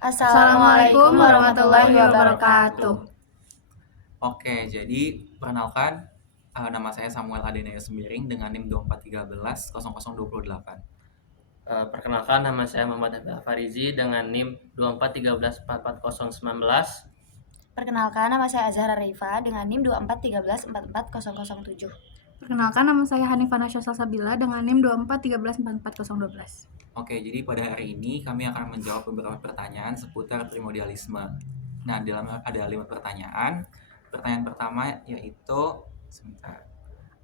Assalamualaikum warahmatullahi wabarakatuh. Oke, jadi perkenalkan, nama saya Samuel Adenaya Sembiring dengan NIM 24130028. Perkenalkan, nama saya Muhammad Habib Farizi dengan NIM 2413444019. Perkenalkan, nama saya Azhara Reifa dengan NIM 2413444007. Perkenalkan, nama saya Hanifah Nasya Salsabila dengan NIM 2413444012. Oke, jadi pada hari ini kami akan menjawab beberapa pertanyaan seputar primordialisme. Nah, ada 5 pertanyaan. Pertanyaan pertama yaitu,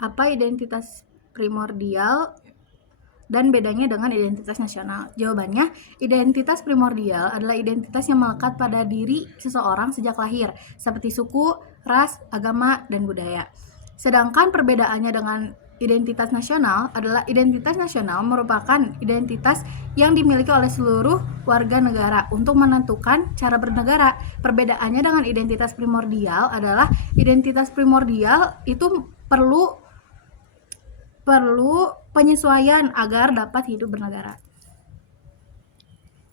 apa identitas primordial dan bedanya dengan identitas nasional? Jawabannya, identitas primordial adalah identitas yang melekat pada diri seseorang sejak lahir, seperti suku, ras, agama, dan budaya. Sedangkan perbedaannya dengan identitas nasional adalah identitas nasional merupakan identitas yang dimiliki oleh seluruh warga negara untuk menentukan cara bernegara. Perbedaannya dengan identitas primordial adalah identitas primordial itu perlu penyesuaian agar dapat hidup bernegara.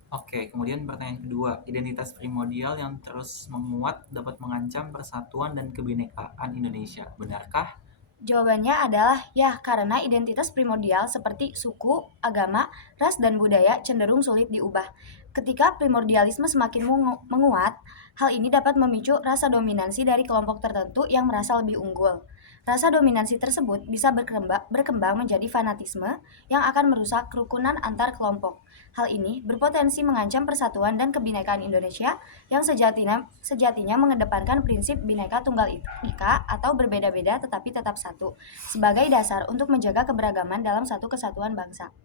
Oke, kemudian pertanyaan kedua, identitas primordial yang terus menguat dapat mengancam persatuan dan kebinekaan Indonesia. Benarkah? Jawabannya adalah ya, karena identitas primordial seperti suku, agama, ras, dan budaya cenderung sulit diubah. Ketika primordialisme semakin menguat, hal ini dapat memicu rasa dominansi dari kelompok tertentu yang merasa lebih unggul. Rasa dominansi tersebut bisa berkembang menjadi fanatisme yang akan merusak kerukunan antar kelompok. Hal ini berpotensi mengancam persatuan dan kebinekaan Indonesia yang sejatinya mengedepankan prinsip Bhinneka Tunggal Ika atau berbeda-beda tetapi tetap satu sebagai dasar untuk menjaga keberagaman dalam satu kesatuan bangsa.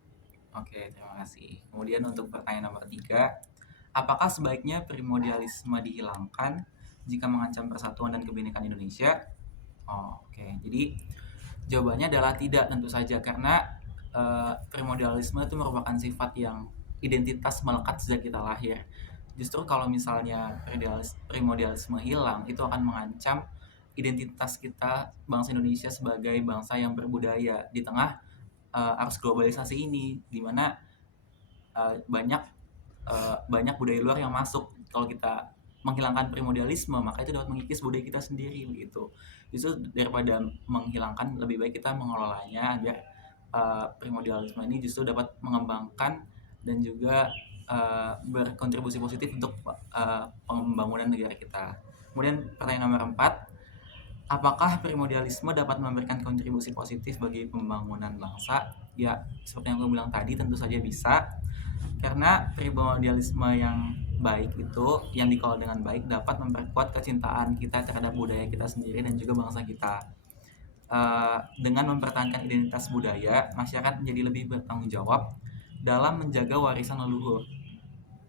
Oke, terima kasih. Kemudian untuk pertanyaan nomor 3, apakah sebaiknya primordialisme dihilangkan jika mengancam persatuan dan kebinekaan Indonesia? Oke, jadi jawabannya adalah tidak, tentu saja, karena primordialisme itu merupakan sifat yang identitas melekat sejak kita lahir. Justru kalau misalnya primordialisme hilang, itu akan mengancam identitas kita bangsa Indonesia sebagai bangsa yang berbudaya di tengah arus globalisasi ini, di mana banyak budaya luar yang masuk. Kalau kita menghilangkan primordialisme, maka itu dapat mengikis budaya kita sendiri begitu. Justru daripada menghilangkan, lebih baik kita mengelolanya agar primordialisme ini justru dapat mengembangkan dan juga berkontribusi positif untuk pembangunan negara kita. Kemudian pertanyaan nomor 4, apakah primordialisme dapat memberikan kontribusi positif bagi pembangunan bangsa? Ya, seperti yang aku bilang tadi, tentu saja bisa. Karena primordialisme yang baik itu, yang dikelola dengan baik, dapat memperkuat kecintaan kita terhadap budaya kita sendiri dan juga bangsa kita. Dengan mempertahankan identitas budaya, masyarakat menjadi lebih bertanggung jawab dalam menjaga warisan leluhur.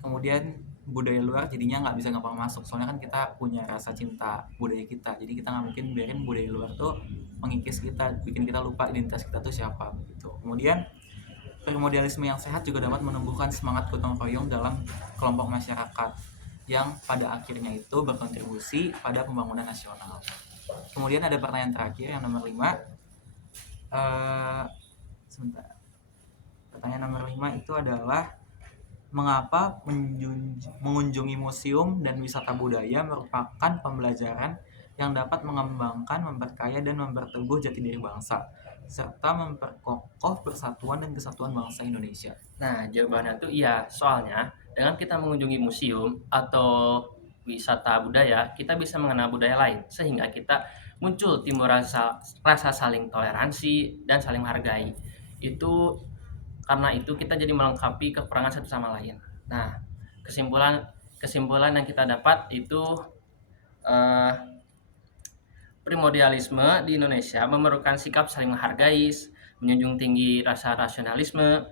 Kemudian budaya luar jadinya nggak bisa gampang masuk, soalnya kan kita punya rasa cinta budaya kita, jadi kita nggak mungkin biarin budaya luar tuh mengikis kita, bikin kita lupa identitas kita tuh siapa begitu. Kemudian primordialisme yang sehat juga dapat menumbuhkan semangat gotong royong dalam kelompok masyarakat yang pada akhirnya itu berkontribusi pada pembangunan nasional. Kemudian ada pertanyaan terakhir yang nomor 5. Pertanyaan nomor 5 itu adalah, mengapa mengunjungi museum dan wisata budaya merupakan pembelajaran yang dapat mengembangkan, memperkaya, dan memperteguh jati diri bangsa, serta memperkokoh persatuan dan kesatuan bangsa Indonesia? Nah, jawabannya tuh iya, soalnya dengan kita mengunjungi museum atau wisata budaya, kita bisa mengenal budaya lain, sehingga kita muncul timbul rasa saling toleransi dan saling menghargai. Karena itu kita jadi melengkapi kekurangan satu sama lain. Nah, kesimpulan yang kita dapat itu primordialisme di Indonesia memerlukan sikap saling menghargai, menjunjung tinggi rasa rasionalisme,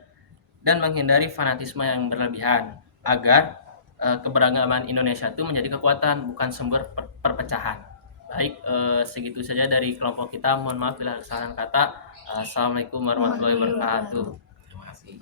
dan menghindari fanatisme yang berlebihan agar keberagaman Indonesia itu menjadi kekuatan, bukan sumber perpecahan. Baik, segitu saja dari kelompok kita. Mohon maaf bila kesalahan kata. Assalamualaikum warahmatullahi wabarakatuh. Terima kasih.